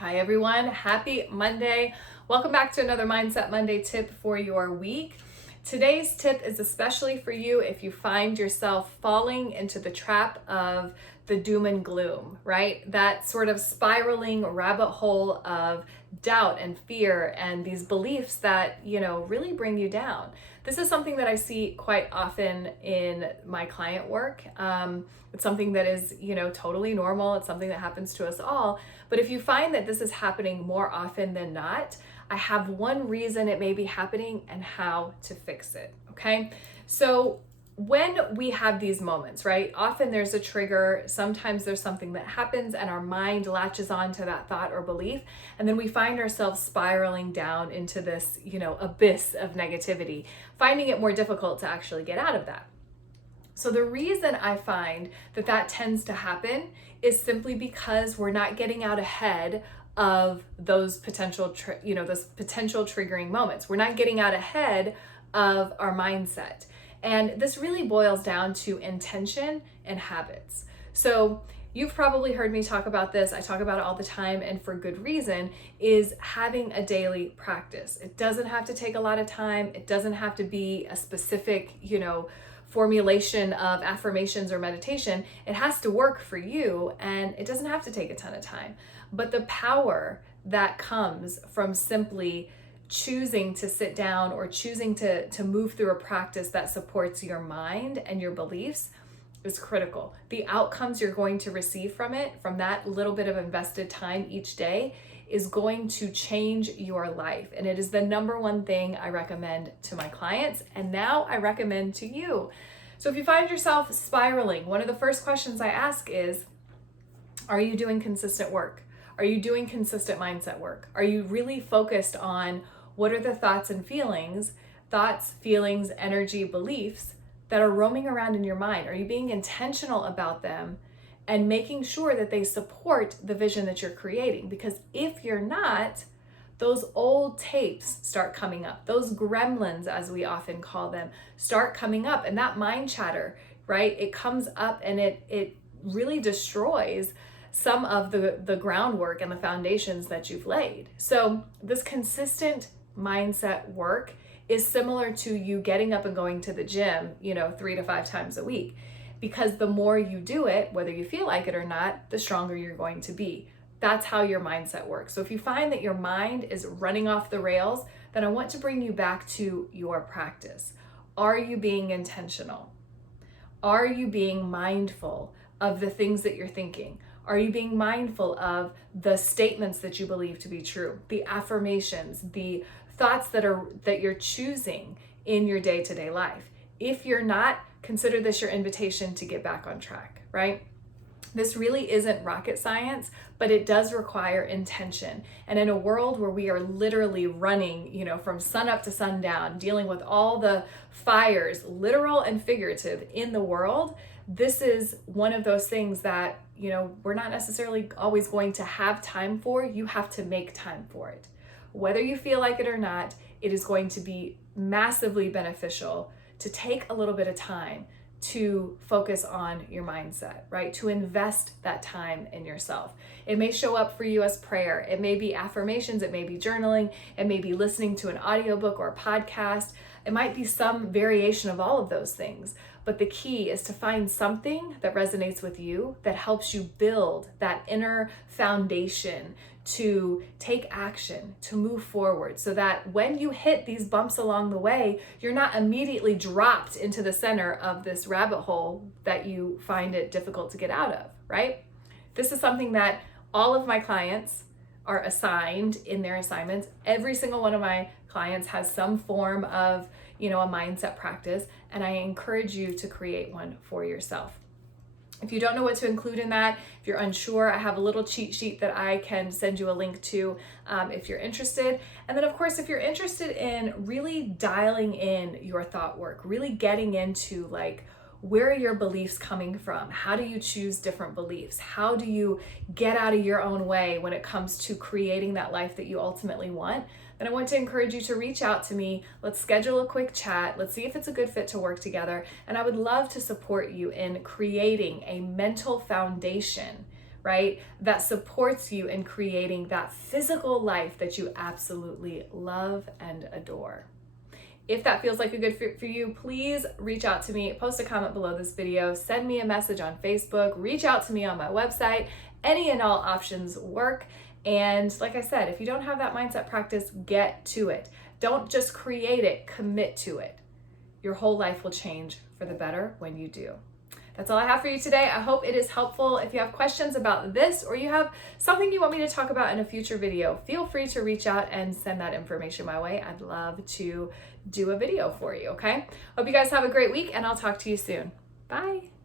Hi everyone, happy Monday. Welcome back to another Mindset Monday tip for your week. Today's tip is especially for you if you find yourself falling into the trap of the doom and gloom, right? That sort of spiraling rabbit hole of doubt and fear and these beliefs that, really bring you down. This is something that I see quite often in my client work. It's something that is, totally normal. It's something that happens to us all. But if you find that this is happening more often than not, I have one reason it may be happening and how to fix it, okay? So when we have these moments, right, often there's a trigger, sometimes there's something that happens and our mind latches on to that thought or belief, and then we find ourselves spiraling down into this, abyss of negativity, finding it more difficult to actually get out of that. So the reason I find that tends to happen is simply because we're not getting out ahead of those potential triggering moments. We're not getting out ahead of our mindset. And this really boils down to intention and habits. So you've probably heard me talk about this. I talk about it all the time, and for good reason, is having a daily practice. It doesn't have to take a lot of time. It doesn't have to be a specific, formulation of affirmations or meditation. It has to work for you, and it doesn't have to take a ton of time. But the power that comes from simply choosing to sit down or choosing to move through a practice that supports your mind and your beliefs is critical. The outcomes you're going to receive from it, from that little bit of invested time each day, is going to change your life. And it is the number one thing I recommend to my clients, and now I recommend to you. So if you find yourself spiraling, one of the first questions I ask is, are you doing consistent work? Are you doing consistent mindset work? Are you really focused on what are the thoughts, feelings, energy, beliefs that are roaming around in your mind? Are you being intentional about them and making sure that they support the vision that you're creating? Because if you're not, those old tapes start coming up. Those gremlins, as we often call them, start coming up. And that mind chatter, right? It comes up and it really destroys some of the groundwork and the foundations that you've laid. So this consistent mindset work is similar to you getting up and going to the gym, 3 to 5 times a week. Because the more you do it, whether you feel like it or not, the stronger you're going to be. That's how your mindset works. So if you find that your mind is running off the rails, then I want to bring you back to your practice. Are you being intentional? Are you being mindful of the things that you're thinking? Are you being mindful of the statements that you believe to be true, the affirmations, the thoughts that you're choosing in your day-to-day life? If you're not, consider this your invitation to get back on track, right? This really isn't rocket science, but it does require intention. And in a world where we are literally running, from sun up to sundown, dealing with all the fires, literal and figurative, in the world, this is one of those things that, we're not necessarily always going to have time for. You have to make time for it. Whether you feel like it or not, it is going to be massively beneficial to take a little bit of time to focus on your mindset, right? To invest that time in yourself. It may show up for you as prayer. It may be affirmations. It may be journaling. It may be listening to an audiobook or a podcast. It might be some variation of all of those things. But the key is to find something that resonates with you, that helps you build that inner foundation to take action, to move forward, so that when you hit these bumps along the way, you're not immediately dropped into the center of this rabbit hole that you find it difficult to get out of, right? This is something that all of my clients are assigned in their assignments. Every single one of my clients has some form of, a mindset practice, and I encourage you to create one for yourself. If you don't know what to include in that, if you're unsure, I have a little cheat sheet that I can send you a link to if you're interested. And then, of course, if you're interested in really dialing in your thought work, really getting into where are your beliefs coming from? How do you choose different beliefs? How do you get out of your own way when it comes to creating that life that you ultimately want? Then I want to encourage you to reach out to me. Let's schedule a quick chat. Let's see if it's a good fit to work together. And I would love to support you in creating a mental foundation, right? That supports you in creating that physical life that you absolutely love and adore. If that feels like a good fit for you, please reach out to me, post a comment below this video, send me a message on Facebook, reach out to me on my website. Any and all options work. And like I said, if you don't have that mindset practice, get to it. Don't just create it, commit to it. Your whole life will change for the better when you do. That's all I have for you today. I hope it is helpful. If you have questions about this or you have something you want me to talk about in a future video, feel free to reach out and send that information my way. I'd love to do a video for you, okay? Hope you guys have a great week, and I'll talk to you soon. Bye.